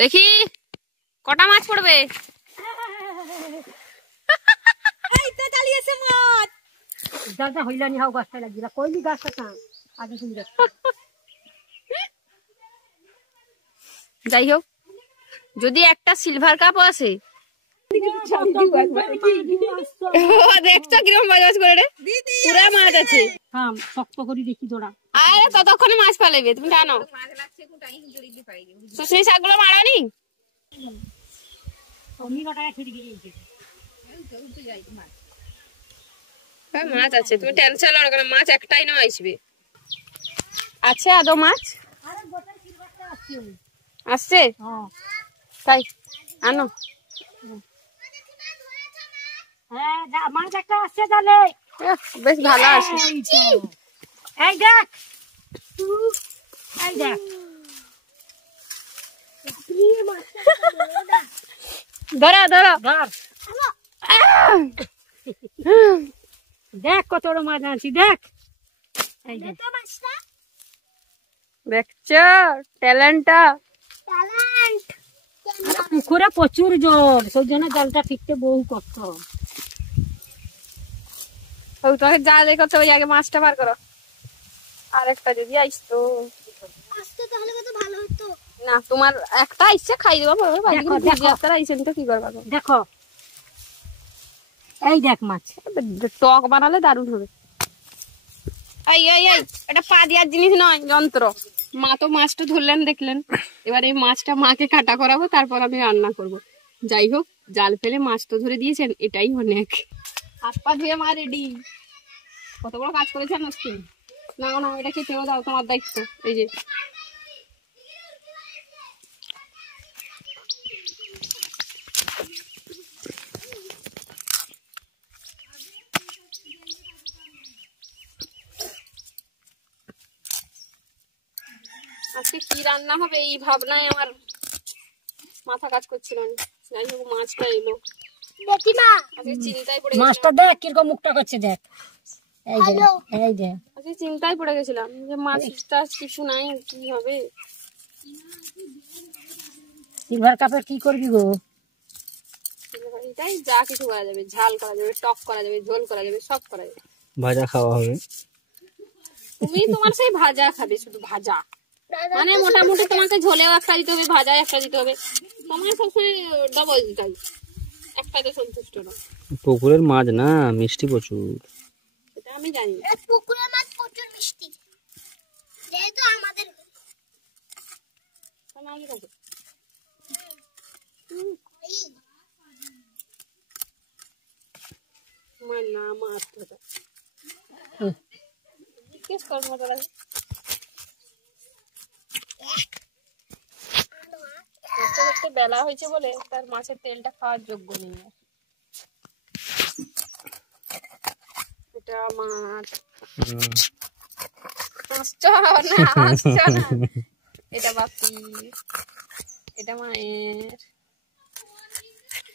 দেখি কটা মাছ পড়বে। এই তো চালিয়েছে মাছ। দাদা হইলানি হাও গাছটা লাগিলা কইলি গাছটা কাম আগে তুমি দেখ। যাই হোক, যদি একটা সিলভার কাপ আসে, দেখছো কিরকম বাজাজ করে রে, পুরা মাছ আছে। থাম শক্ত করে দেখি তোরা। আরে ততক্ষণে মাছ পালাইবে, তুমি জানো। শুশনি শাকগুলো মারানি মাছ আছে, তুমি টেনশন লড়ো কেন, মাছ একটাই না আসবে। আছে আদৌ মাছ আসছে তাই আনো। হ্যাঁ মাছ একটা আসছে জানে, বেশ ভালো আছে। এই দেখ এই দেখ ধরো ধরো ধর দেখ কত বড় মাছ আনছি দেখ। এই দেখ দেখছো ট্যালেন্টটা। পুকুরে প্রচুর জল, সেই জন্য জালটা ফিরতে বহু কষ্ট। তোমাকে যা দেখো তো, ওই আগে মাছটা বার করো। আরেকটা যদি আইসতো না, তোমার একটা আইসছে খাই দেবো। কি করবা দেখো এই দেখ মাছ, টক বানালে দারুণ হবে। এই এই এই এটা পা দেওয়ার জিনিস নয়, যন্ত্র। মা তো মাছটা ধরলেন দেখলেন, এবার এই মাছটা মাকে কাটা করাবো, তারপর আমি রান্না করব। যাই হোক, জাল ফেলে মাছ তো ধরে দিয়েছেন, এটাই অনেক। হাত পা ধুয়ে মা রেডি। কত বড় কাজ করেছেন আজকে। না না, এটা খেতেও দাও, তোমার দায়িত্ব। এই যে আজকে কি রান্না হবে এই ভাবনায় আমার মাথা কাজ করছিল না। যাই হোক, মাছটা এলো। চিন্তায় পড়ে মাছটা দেখ কিরকম মুখটা করছে দেখ। এই যে এই যে আজকে চিন্তায় পড়ে গেছিলাম যে মাছটা কিছু নাই, কি হবে। সিলভার কাপের কি করবি গো? এটাই যা কিছু করা যাবে, ঝাল করা যাবে, টক করা যাবে, ঝোল করা যাবে, সব করা যাবে। ভাজা খাওয়া হবে। তুমি তোমার সেই ভাজা খাবে, শুধু ভাজা। মানে মোটামুটি তোমাকে ঝোলেও একটা দিতে হবে, ভাজা একটা দিতে হবে, তোমার সবসময় ডবল দিতে হবে, একটাতে সন্তুষ্ট না। পুকুরের মাছ না, মিষ্টি প্রচুর। সেটা আমি জানি। পুকুরের মাছ প্রচুর মিষ্টি, যেহেতু আমাদের বেলা হয়েছে বলে তার মাছের তেলটা খাওয়ার যোগ্য নেই। এটা মাছ, এটা বাপি, এটা মায়ের,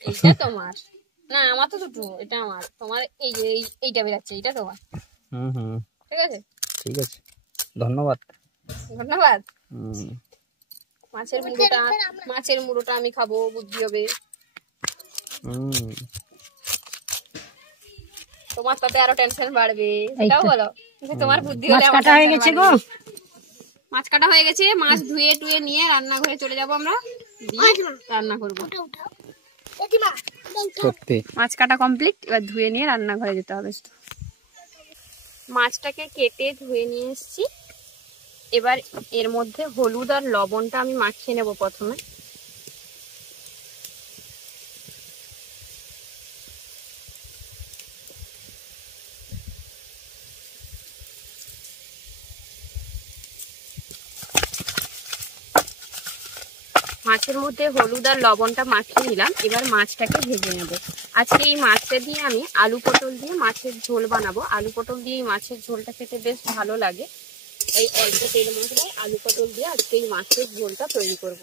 এইটা তোমার। না আমার তো দুটো, এটা আমার, তোমার এই যে এইটা বেরাচ্ছে, এইটা তোমার। ঠিক আছে ঠিক আছে, ধন্যবাদ ধন্যবাদ। মাছের মুড়োটা আমি খাবো, বুদ্ধি হবে। তোমার তাতে আরো টেনশন বাড়বে, সেটাও বলো। তোমার বুদ্ধি হলে মাছ কাটা হয়ে গেছে গো, মাছ কাটা হয়ে গেছে। মাছ ধুয়ে টুয়ে নিয়ে রান্নাঘরে চলে যাবো আমরা, রান্না করবো। মাছ কাটা কমপ্লিট, এবার ধুয়ে নিয়ে রান্নাঘরে যেতে হবে। মাছটাকে কেটে ধুয়ে নিয়ে এসেছি। এবার এর মধ্যে হলুদ আর লবণটা আমি মাখিয়ে নেব প্রথমে। মাছের মধ্যে হলুদ আর লবণটা মাখিয়ে নিলাম। এবার মাছটাকে ভেজে নেব। আজকে এই মাছটা দিয়ে আমি আলু পটল দিয়ে মাছের ঝোল বানাবো। আলু পটল দিয়ে এই মাছের ঝোলটা খেতে বেশ ভালো লাগে। এই অল্প তেল মশলায় আলু পটল দিয়ে আজকে এই মাছের ঝোলটা তৈরি করব।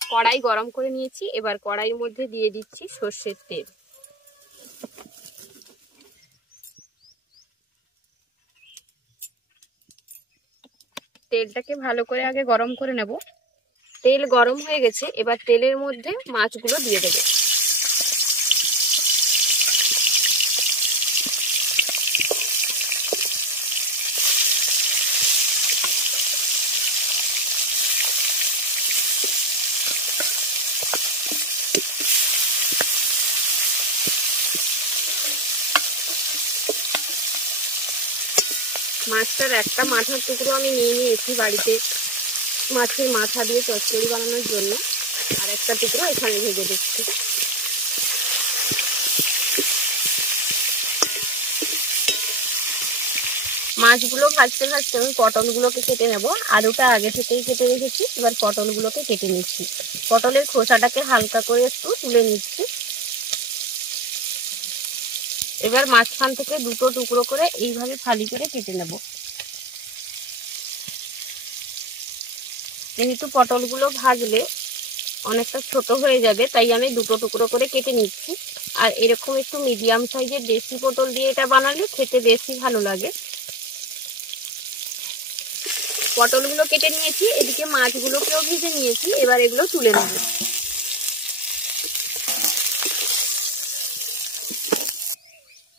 কড়াই গরম করে নিয়েছি, এবার কড়াইয়ের মধ্যে দিয়ে দিচ্ছি সর্ষের তেল। তেলটাকে ভালো করে আগে গরম করে নেব। তেল গরম হয়ে গেছে, এবার তেলের মধ্যে মাছগুলো দিয়ে দেবো। মাছটার একটা মাথার টুকরো আমি নিয়ে নিয়েছি বাড়িতে মাছের মাথা দিয়ে চচ্চড়ি বানানোর জন্য, আর একটা টুকরো এখানে ভেজে দিচ্ছি। মাছগুলো ভাজতে ভাজতে আমি পটলগুলোকে কেটে নেব। আলুটা আগে থেকেই কেটে রেখেছি, এবার পটলগুলোকে কেটে নিচ্ছি। পটলের খোসাটাকে হালকা করে একটু তুলে নিচ্ছি। এবার মাঝখান থেকে দুটো টুকরো করে এইভাবে ফালি করে কেটে নেব। যেহেতু পটলগুলো ভাজলে অনেকটা ছোট হয়ে যাবে, তাই আমি দুটো টুকরো করে কেটে নিচ্ছি। আর এরকম একটু মিডিয়াম সাইজের দেশি পটল দিয়ে এটা বানালে খেতে বেশি ভালো লাগে। পটলগুলো কেটে নিয়েছি, এদিকে মাছগুলোকেও ভেজে নিয়েছি। এবার এগুলো তুলে নেব।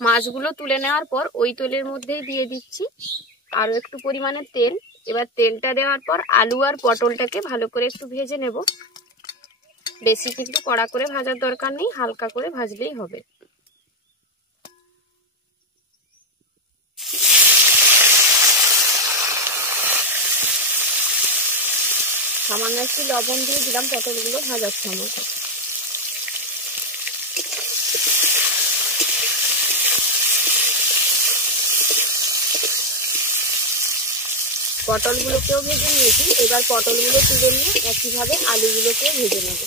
মাছগুলো তুলে নেওয়ার পর ওই তেলের মধ্যেই দিয়ে দিচ্ছি আরো একটু পরিমাণে তেল। এবার তেলটা দেওয়ার পর আলু আর পটলটাকে ভালো করে একটু ভেজে নেব। বেশি কিন্তু কড়া করে ভাজার দরকার নেই, হালকা করে ভাজলেই হবে। সামান্য একটু লবণ দিয়ে দিলাম পটলগুলো ভাজার সময়। পটলগুলোকেও ভেজে নিয়েছি। এবার পটলগুলো তুলে নিয়ে একইভাবে আলুগুলোকেও ভেজে নেব।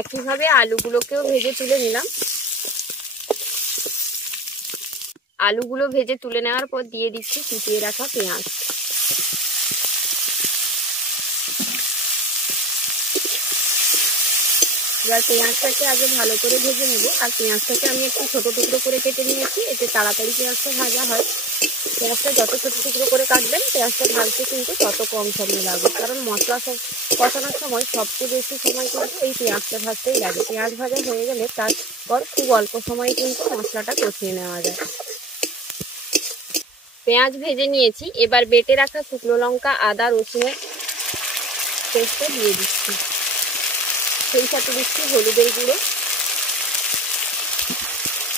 একইভাবে আলুগুলোকেও ভেজে তুলে নিলাম। আলুগুলো ভেজে তুলে নেওয়ার পর দিয়ে দিচ্ছি কুচিয়ে রাখা পেঁয়াজ। এবার পেঁয়াজটাকে আগে ভালো করে ভেজে নেব। আর পেঁয়াজটাকে আমি একটু ছোট টুকরো করে কেটে নিয়েছি, এতে তাড়াতাড়ি পেঁয়াজটা ভাজা হয়। পেঁয়াজটা যত ছোট টুকরো করে কাটবেন পেঁয়াজটা ভাজতে কিন্তু তত কম সময় লাগবে, কারণ মশলা সব কষানোর সময় সবচেয়ে বেশি সময় কিন্তু এই পেঁয়াজটা ভাজতেই লাগে। পেঁয়াজ ভাজা হয়ে গেলে তারপর খুব অল্প সময়ে কিন্তু মশলাটা কষিয়ে নেওয়া যায়। পেঁয়াজ ভেজে নিয়েছি, এবার বেটে রাখা শুকনো লঙ্কা, আদা, রসুনের পেস্টটা দিয়ে দিচ্ছি। সেই সাথে দিচ্ছি হলুদের গুঁড়ো,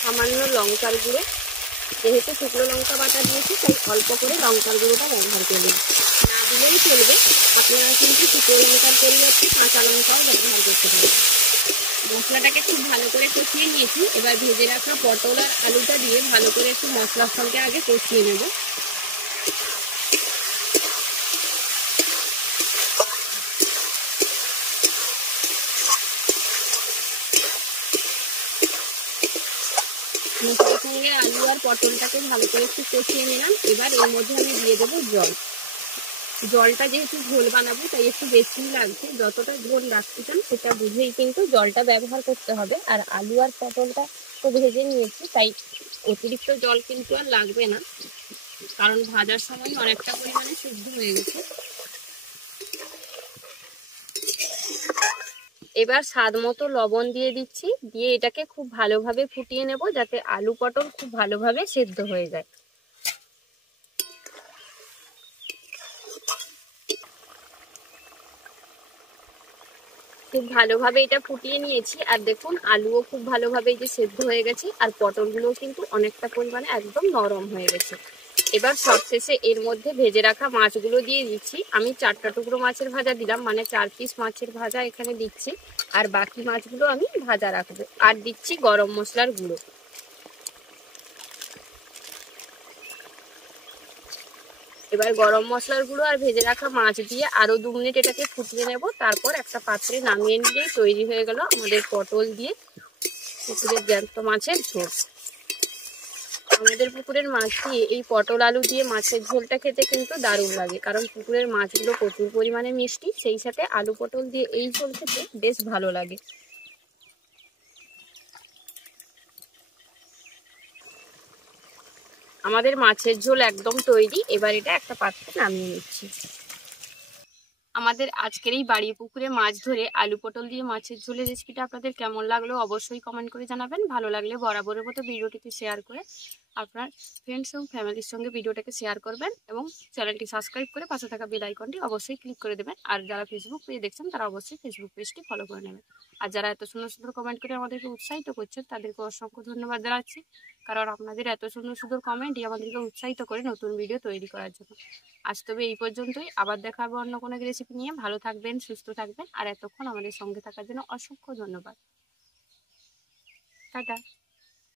সামান্য লঙ্কার গুঁড়ো। যেহেতু শুকনো লঙ্কা বাটা দিয়েছি তাই অল্প করে লঙ্কার গুঁড়োটা ব্যবহার করবেন, না দিলেই চলবে। আপনারা কিন্তু শুকনো লঙ্কার পরিবর্তে কাঁচা লঙ্কাও ব্যবহার করতে পারেন। মশলাটাকে খুব ভালো করে কষিয়ে নিয়েছি। এবার ভেজে রাখা পটল আর আলুটা দিয়ে ভালো করে একটু মশলার সঙ্গে আগে কষিয়ে নেব। মশলার সঙ্গে আলু আর পটলটাকে ভালো করে একটু কষিয়ে নিলাম। এবার এর মধ্যে আমি দিয়ে দেবো জল। জলটা যেহেতু ঝোল বানাবো তাই একটু বেশি লাগছে। যতটা ঝোল রাখতে চান সেটা বুঝেই কিন্তু জলটা ব্যবহার করতে হবে। আর আলু আর পটলটা তো ভেজে নিয়েছি, তাই অতিরিক্ত জল কিন্তু আর লাগবে না, কারণ ভাজার সময় অনেকটা পরিমাণে সিদ্ধ হয়ে গেছে। এবার স্বাদ মতো লবণ দিয়ে দিচ্ছি, দিয়ে এটাকে খুব ভালোভাবে ফুটিয়ে নেব যাতে আলু পটল খুব ভালোভাবে সেদ্ধ হয়ে যায়। খুব ভালোভাবে এটা ফুটিয়ে নিয়েছি। আর দেখুন আলুও খুব ভালোভাবে যে সেদ্ধ হয়ে গেছে, আর পটলগুলোও কিন্তু অনেকটা পরিমাণে একদম নরম হয়ে গেছে। এবার সবশেষে এর মধ্যে ভেজে রাখা মাছগুলো দিয়ে দিচ্ছি। আমি 4টা টুকরো মাছের ভাজা দিলাম, মানে 4 পিস মাছের ভাজা এখানে দিচ্ছি। আর বাকি মাছগুলো আমি ভাজা রাখবো। আর দিচ্ছি গরম মশলার গুঁড়ো। এবার গরম মশলার গুঁড়ো আর ভেজে রাখা মাছ দিয়ে আরো 2 মিনিট এটাকে ফুটিয়ে নেব। তারপর একটা পাত্রে নামিয়ে নিলেই তৈরি হয়ে গেল আমাদের পটল দিয়ে পুকুরের জ্যান্ত মাছের ঝোল। আমাদের পুকুরের মাছ দিয়ে এই পটল আলু দিয়ে মাছের ঝোলটা খেতে কিন্তু দারুণ লাগে, কারণ পুকুরের মাছগুলো প্রচুর পরিমাণে মিষ্টি, সেই সাথে আলু পটল দিয়ে এই ঝোল খেতে বেশ ভালো লাগে। আমাদের মাছের ঝোল একদম তৈরি, এবার এটা একটা পাত্রে নামিয়ে নিচ্ছি। আমাদের আজকের এই বাড়ি পুকুরে মাছ ধরে আলু পটল দিয়ে মাছের ঝোলের রেসিপিটা আপনাদের কেমন লাগলো অবশ্যই কমেন্ট করে জানাবেন। ভালো লাগলে বরাবরের মতো ভিডিওটিকে শেয়ার করে আপনার ফ্রেন্ডস এবং ফ্যামিলির সঙ্গে ভিডিওটাকে শেয়ার করবেন এবং চ্যানেলটি সাবস্ক্রাইব করে পাশে থাকা বেল আইকনটি অবশ্যই ক্লিক করে দেবেন। আর যারা ফেসবুক পেজ দেখছেন তারা অবশ্যই ফেসবুক পেজটি ফলো করে নেবেন। আর যারা এত সুন্দর সুন্দর কমেন্ট করে আমাদেরকে উৎসাহিত করছেন তাদেরকে অসংখ্য ধন্যবাদ জানাচ্ছি, কারণ আপনাদের এত সুন্দর সুন্দর কমেন্টই আমাদেরকে উৎসাহিত করে নতুন ভিডিও তৈরি করার জন্য। আজ তবে এই পর্যন্তই, আবার দেখা হবে অন্য কোনো রেসিপি নিয়ে। ভালো থাকবেন, সুস্থ থাকবেন, আর এতক্ষণ আমাদের সঙ্গে থাকার জন্য অসংখ্য ধন্যবাদ। টাটা।